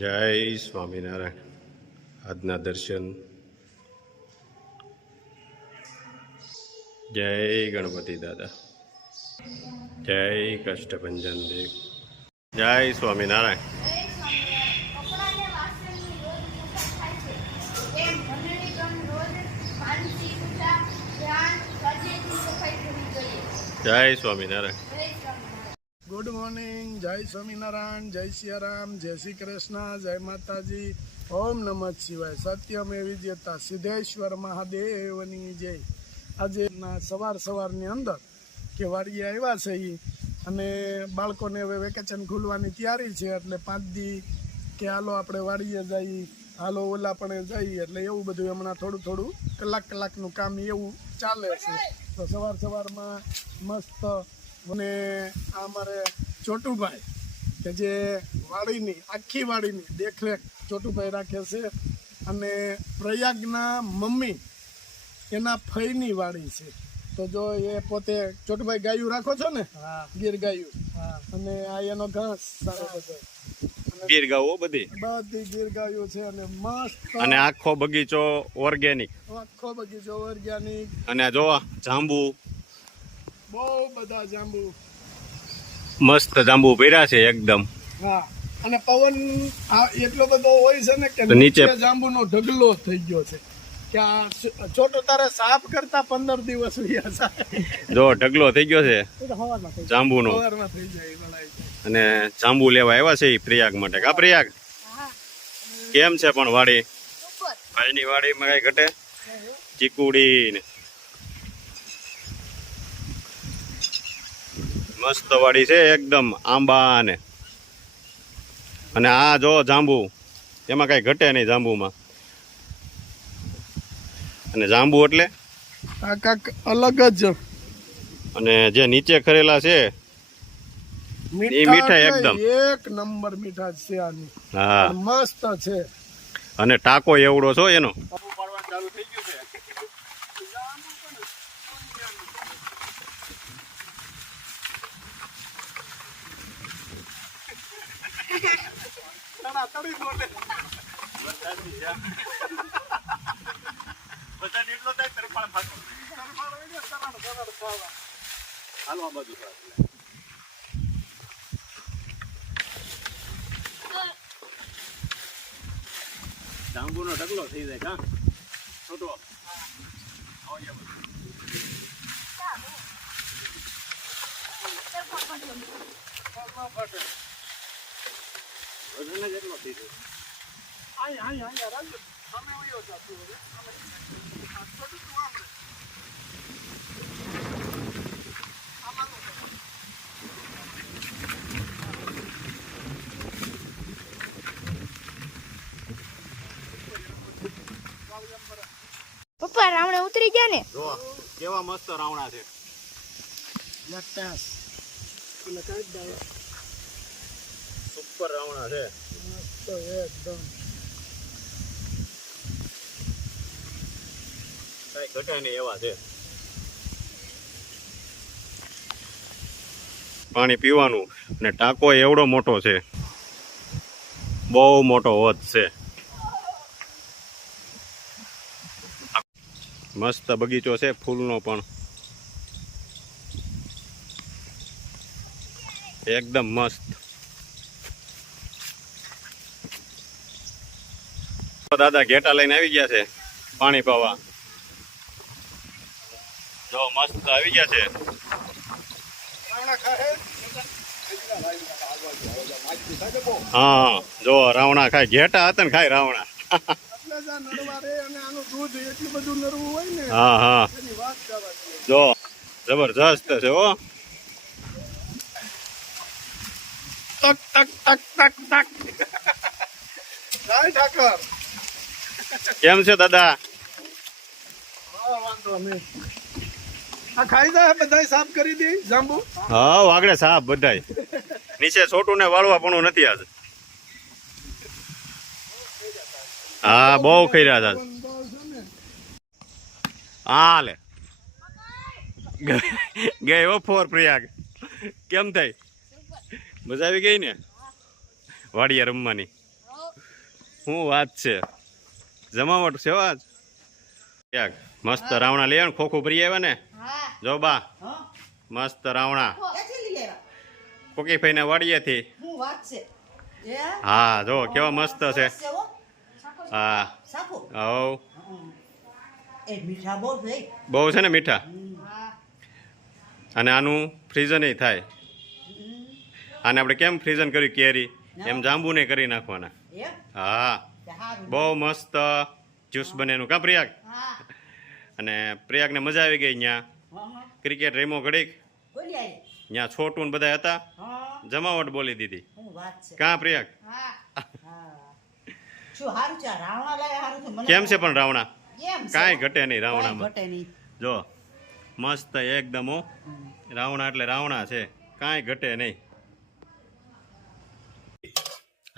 જય સ્વામિનારાયણ. આજના દર્શન. જય ગણપતિ દાદા. જય કષ્ટભંજન દેવ. જય સ્વામિનારાયણ. જય સ્વામિનારાયણ. Good morning. જય સ્વામિનારાયણ. જય સિયારામ. જય શ્રી કૃષ્ણ. જય માતાજી. ઓમ નમઃ શિવાય. સત્યમે વિજેતા સિદ્ધેશ્વર મહાદેવની જય. આજે સવારની અંદર કે વાડીએ આવ્યા છે અને બાળકોને હવે વેકેશન ખુલવાની તૈયારી છે, એટલે 5 દી કે હાલો આપણે વાડીએ જઈએ, હાલો ઓલા પણ જઈએ, એટલે એવું બધું હમણાં થોડું કલાકનું કામ એવું ચાલે છે. તો સવારમાં મસ્ત. અને આ અમારે ચોટુભાઈ કે જે આખી વાડીની દેખરેખ ચોટુભાઈ રાખે છે, અને પ્રયાગના મમ્મી એના ફઈની વાડી છે. તો જો એ પોતે ચોટુભાઈ ગાયું રાખો છો ને? ગીર ગાયું. અને આ એનો ઘાસ સારો બધો ગીર ગાયો બધી ગીર ગાયો છે. અને મસ્ત. અને આખો બગીચો ઓર્ગેનિક. અને જો જાંબુ, બહુ બધા જાંબુ, મસ્ત જાંબુ ભર્યા છે એકદમ. હા. અને પવન એટલો બધો હોય છે ને કે નીચે જાંબુનો ઢગલો થઈ ગયો છે કે આ છોટો તારે સાફ કરતા 15 દિવસ રહ્યા છે. જો ઢગલો થઈ ગયો છે જાંબુનો. થઈ જાય. અને જાંબુ લેવા આવ્યા છે પ્રયાગ માટે. કા પ્રયાગ કેમ છે પણ વાડી? ભાઈની વાડીમાં કઈ ઘટે? ચીકુડી ને મસ્ત વાડી છે એકદમ, આંબા ને. અને આ જો જાંબુ, એમાં કઈ ઘટે નહીં જાંબુમાં. અને જાંબુ એટલે આ કાક અલગ જ. અને જે નીચે ખરેલા છે એ મીઠાઈ એકદમ એક નંબર મીઠા છે આની. હા, મસ્ત છે. અને ટાકો એવડો છો એનો. ચાલુ થઈ ગયું છે. જાંબુ નો ઢગલો થઈ જાય. કા છોટો જેટલો થઈ જાય. પપ્પા રાવણે ઉતરી ગયા ને. જો કેવા મસ્ત રાવણા છે. સુપર રાવણા છે. એકદમ કઈ ઘટે નહીં એવા છે. પાણી પીવાનું. અને ટાંકો એવડો મોટો છે, બહુ મોટો હોત છે. મસ્ત બગીચો છે ફૂલનો પણ, એકદમ મસ્ત. દાદા ઘેટા લઈને આવી ગયા છે પાણી પાવા. જો મસ્ત આવી ગયા છે. હા, જો રાવણા ખાય. ઘેટા હતા ને ખાય રાવણા. હા હા, જો જબરજસ્ત છે. હો ટક ટક ટક ટક ટક. જય ઠાકર. કેમ છે દાદા? વાંધો નહીં. આ ખાઈ જાય બધા સાફ કરી દે જાંબુ. હા, આગળ સાફ બધાય. નીચે છોટું ને વાળવા પણ નથી આજ. હા, બહુ ખર્યા હતા. હા લે ગઈ હો ફોર પ્રયાગ. કેમ થઈ? મજા આવી ગઈ ને વાડિયા રમવાની? શું વાત છે, જમાવટ છે વાત. ક્યાંક મસ્ત રાવણા લઈ આવ્યા ને, ખોખું ભરી આવ્યા ને. જો બા મસ્ત રાવણા કોકી ભાઈ વાડીએથી. હા જો કેવા મસ્ત છે. હા હવ બહુ છે ને મીઠા. અને આનું ફ્રીઝન થાય. આને આપણે કેમ ફ્રીઝન કર્યું કેરી એમ જાંબુ ને કરી નાખવાના. હા બહુ મસ્ત જ્યુસ બને એનું કા પ્રિયાગ. અને પ્રિયાગને મજા આવી ગઈ. અહીંયા ક્રિકેટ રેમો ઘડીક ત્યાં છોટું ને બધા હતા, જમાવટ બોલી દીધી. કા પ્રિયાગ કેમ છે પણ રાવણા કાંઈ ઘટે નહીં રાવણામાં. જો મસ્ત એકદમ હો, રાવણા એટલે રાવણા છે, કાંઈ ઘટે નહીં.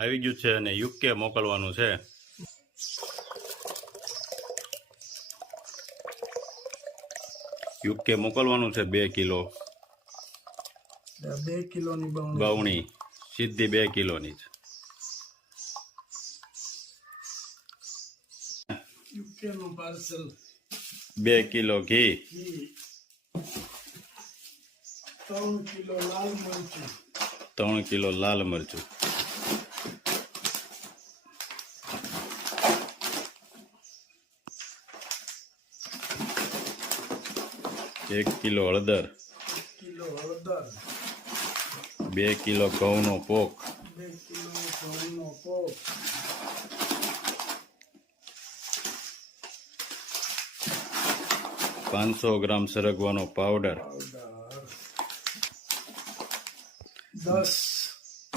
આવી ગયું છે અને યુકે મોકલવાનું છે. યુકે મોકલવાનું છે 2 કિલો. 2 કિલોની બાવણી સીધી 2 કિલોની છે. યુકે નું પાર્સલ. 2 કિલો ઘી. 3 કિલો લાલ મરચું. 3 કિલો લાલ મરચું. 1 કિલો હળદર. 2 કિલો ઘઉંનો પોક. 2 કિલો ઘઉંનો પોક. 500 ગ્રામ સરગવાનો પાવડર. 10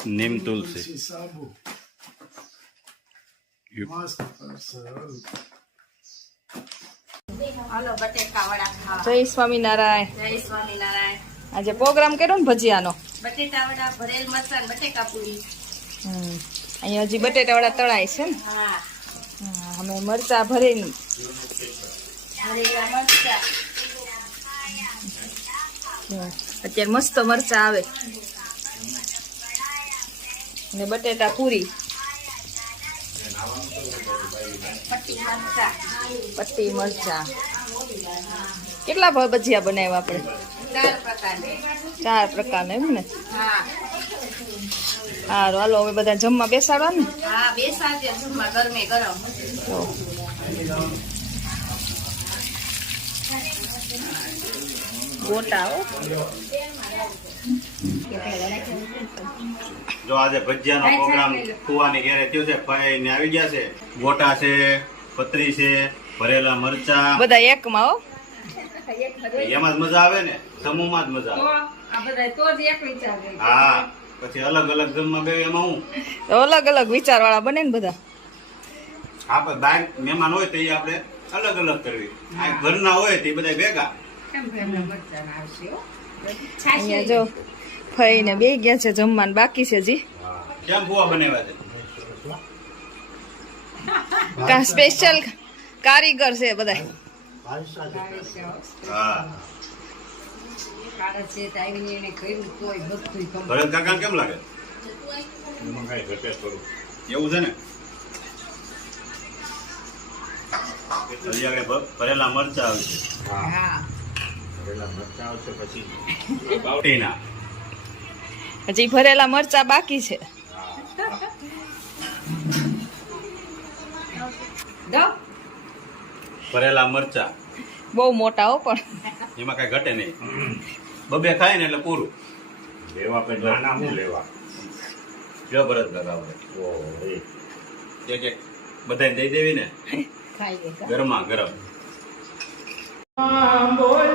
નીમ તુલસી. સાબુ. મસ્ત પાર્સલ. હાલો બટેકા વડા ખાવા. જય સ્વામિનારાયણ. જય સ્વામિનારાયણ. આજે પ્રોગ્રામ કર્યો ને ભજીયાનો. બટેટા વડા, ભરેલ મરચાં, બટેકા પૂરી. અહીંયા હજી બટેટા વડા તળાય છે ને. હા, અમે મરચા ભરીને ભરેલા મરચાં. અત્યારે મસ્ત મરચા આવે ને બટેટા પૂરી. પટ્ટી મરચાં. પટ્ટી મરચા. કેટલા ભજીયા બનાવ્યા આપણે? 4 પ્રકારની. 4 પ્રકારના એમ ને. હા સારું હાલો હવે બધા જમવા બેસાડવા ને. હા, બેસાડજે જમવા ગરમે ગરમ. તો ગોટા હો. જો આજે ભજીયાનો પ્રોગ્રામ કુવાની ઘેરે થયો છે. ભાઈ ને આવી ગયા છે. ગોટા છે, પતરી છે, ભરેલા મરચા. બધા એકમાં હો. એમાં જ મજા આવે ને, સમૂહમાં જ મજા આવે. આ બધા તો જ એક વિચાર. હા પછી અલગ અલગ જમવા બે એમાં હું તો અલગ અલગ વિચાર વાળા બને ને બધા. આપણે બાર મહેમાન હોય તો એ આપણે અલગ અલગ કરવી. આ ઘરના હોય તો એ બધા ભેગા. કેમ ભરેલા મરચાં આવશે હો. અહીંયા જો ફઈને બે ગયા છે, જમવાનું બાકી છે હજી. કેમ ફુવા બનાવ્યા છે? કા સ્પેશિયલ કારીગર છે બધા. હા કાળા છે તો આવીને એને કહ્યું તોય બધું કમ. ભરત કાકા કેમ લાગે? એવું છે ને. હજી આગળ ભરેલા મરચા આવશે. હા, બાવટીના. હજી ભરેલા મરચા બાકી છે. દો. ભરેલા મરચા બહુ મોટા હો પણ એમાં કઈ ઘટે નહીં. બબે ખાય ને એટલે પૂરું. લેવા પે નાના હું લેવા જો ભરત કાકા આપણે એક બધાને દઈ દેવી ને ખાઈ લે. ગરમા ગરમ. બોલ